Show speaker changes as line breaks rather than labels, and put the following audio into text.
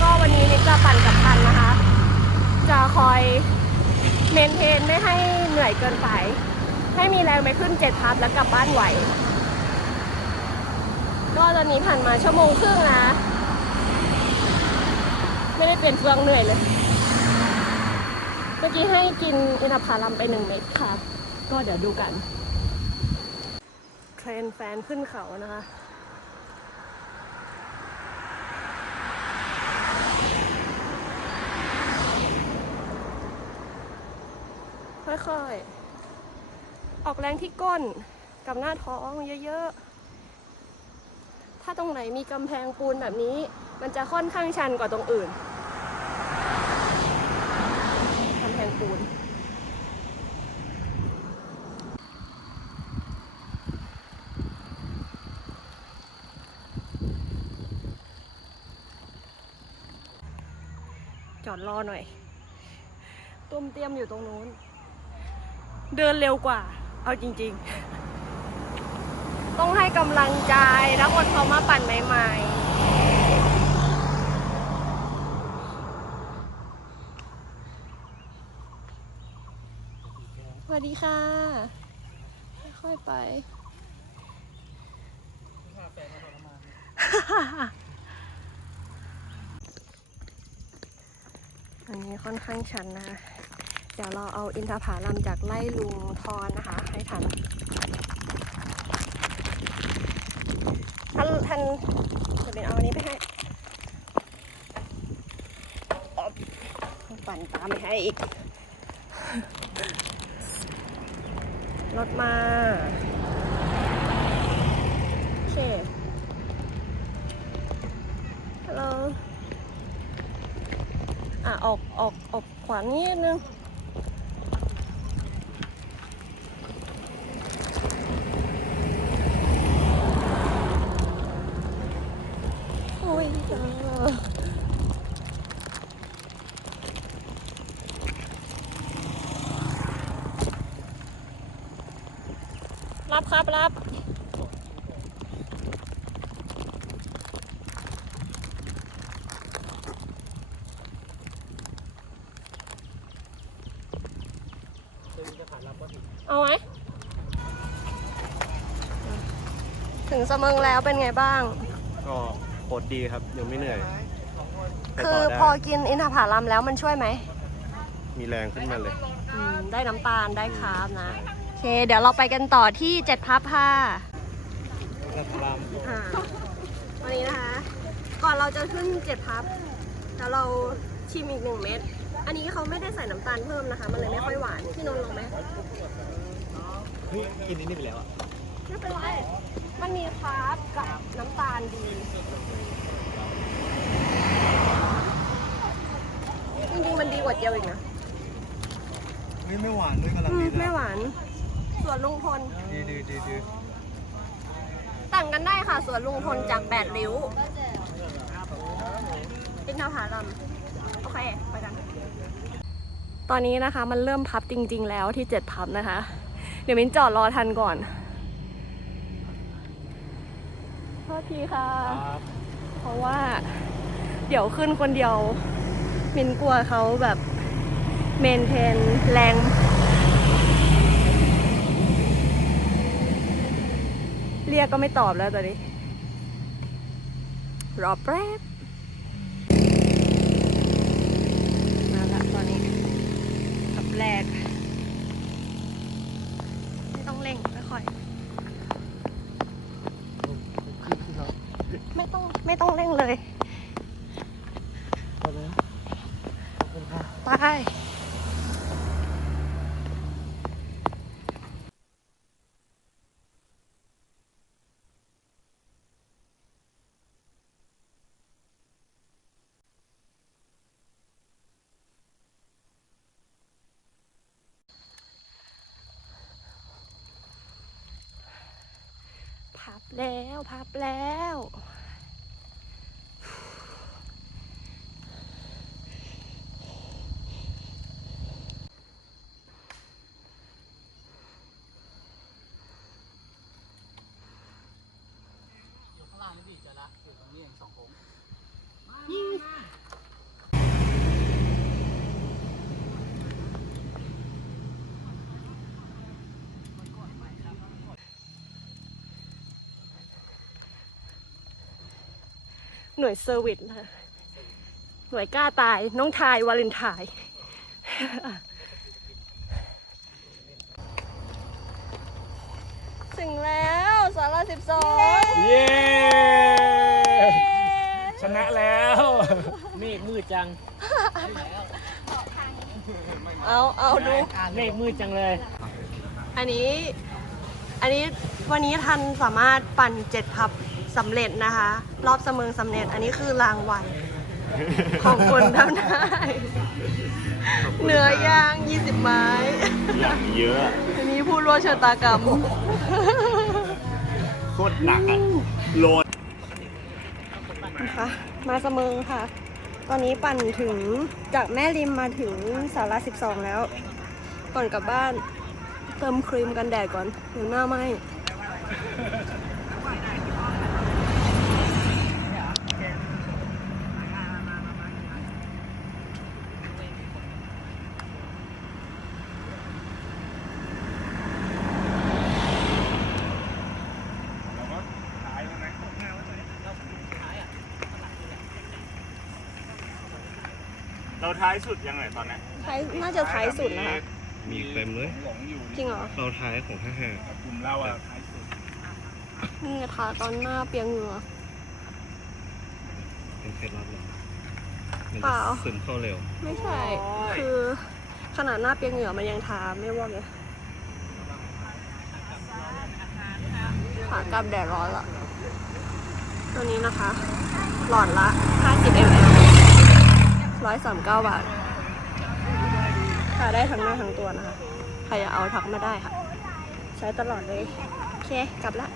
ก็วันนี้นิดจะปั่นกับพันนะคะ จะคอยเมนเทนไม่ให้เหนื่อยเกินไป ให้มีแรงไปขึ้นเจ็ดพับแล้วกลับบ้านไหว ก็ตอนนี้ผ่านมาชั่วโมงครึ่งนะ ไม่ได้เปลี่ยนเฟืองเหนื่อยเลย เมื่อกี้ให้กินอินทผลัมไปหนึ่งเม็ดค่ะ ก็เดี๋ยวดูกัน เทรนแฟนขึ้นเขานะคะค่อยๆ ออกแรงที่ก้นกับหน้าท้องเยอะๆ ถ้าตรงไหนมีกำแพงปูนแบบนี้ มันจะค่อนข้างชันกว่าตรงอื่น กำแพงปูน จอดรอหน่อยตุ้มเตรียมอยู่ตรงนู้น เดินเร็วกว่า เอาจริง ๆ ต้องให้กำลังใจนักอดเขามาปั่นใหม่ๆสวัสดีค่ะ ค่อยๆไป อันนี้ค่อนข้างชันนะคะ เดี๋ยวเราเอาอินทผลัมจากไล่ลุงทอนนะคะ ให้ทันท่านท่านจะเป็นเอาอันนี้ไปให้อบปั่นตามไปให้อีก รถมา โอเค ฮัลโหล อะออกออกออกขวานิดนึงโอ้ยเออรับครับรับ เอาไหม ถึงสมงแล้วเป็นไงบ้าง
ก็โคตรดีครับ ยังไม่เหนื่อยไป
คื
ต่
อ
อได้
พอกินอินทผลัมแล้วมันช่วยไหม
มีแรงขึ้นมาเลย
อืมได้น้ำตาลได้คาร์บนะ โอเค เดี๋ยวเราไปกันต่อที่เจ็ดพับค่ะอ่าวันนี้นะคะ ก่อนเราจะขึ้นเจ็ดพับแล้วเราชิมอีกหนึ่งเม็ด อันนี้เขาไม่ได้ใส่น้ำตาลเพิ่มนะคะ มันเลยไม่ค่อยหวาน พี่นนท์ลองไหม
กินนี้ไปแล้วอะ
ไม่เป็นไร มันมีคาร์บกับน้ำตาลดี จริงๆ มันดีกว่าเจียวอีกนะ
ไม่ไม่หวานด้วยกำลัง
อืม
ดี
ไม่หวาน ส่วนลุงพล
ดีดีดีดี
ต่างกันได้ค่ะส่วนลุงพลจากแปดริ้วอินทผลัมโอเค ไปกัน ตอนนี้นะคะ มันเริ่มพับจริง ๆ แล้วที่เจ็ดพับนะคะ เดี๋ยวมินจอดรอทันก่อนโทษทีค่ะ เพราะว่า เดี๋ยวขึ้นคนเดียว มินกลัวเขาแบบเมนเทนแรงเรียกก็ไม่ตอบแล้วตอนนี้ รอแป๊บ มาละตอนนี้ขับ แรก ไม่ต้องเร่งค่อยๆไม่ต้องไม่ต้องเร่งเลย ไป พับ แล้วพับแล้ว หน่วยเซอร์วิสนะคะหน่วยกล้าตายน้องทายวาเลนไทน์ถึงแล้วสาราสิบสอง
เย้ชนะแล้วเมฆมืดจัง
เอาเอาดู
เมฆมืดจังเลย
อันนี้ อันนี้วันนี้ทันสามารถปั่นเจ็ดพับ สำเร็จนะคะ รอบเสมอสำเร็จ อันนี้คือรางวัลของคนทำได้เหนือย่าง20 ไม้
อย่างเยอะ
อันนี้ผู้ร่วมชะตากรรม
โคตรหนักอะโลน
นะคะมาเสมอค่ะ ตอนนี้ปั่นถึงจากแม่ริมมาถึงสารา12 แล้ว ก่อนกลับบ้าน เติมครีมกันแดดก่อนเดี๋ยวหน้าไหม
เราท้ายสุดยังไงตอนนี้
ท้ายน่าจะท้ายสุดนะคะ
มีเต็มเลย
หลงอยู่
จริงเหรอ
เราท้ายของห้าห้า ก
ลุ่มเราอะท้ายสุด
นี่ไงทาตอนหน้าเปียงเหงื่อ
เป็นเคล็ดลับเหรอมัน
เป
จะ
ล่า
ซึมเข้าเร็ว
ไม่ใช่ คือขนาดหน้าเปียงเหงื่อมันยังทาไม่วอกเลยขากลับแดดร้อนละ ตัวนี้นะคะ หลอดละ 50 ml ร้อยสามเก้าบาททาได้ทั้งหน้าทั้งตัวนะคะ ใครจะเอาทักมาได้ค่ะ ใช้ตลอดเลย โอเค กลับละ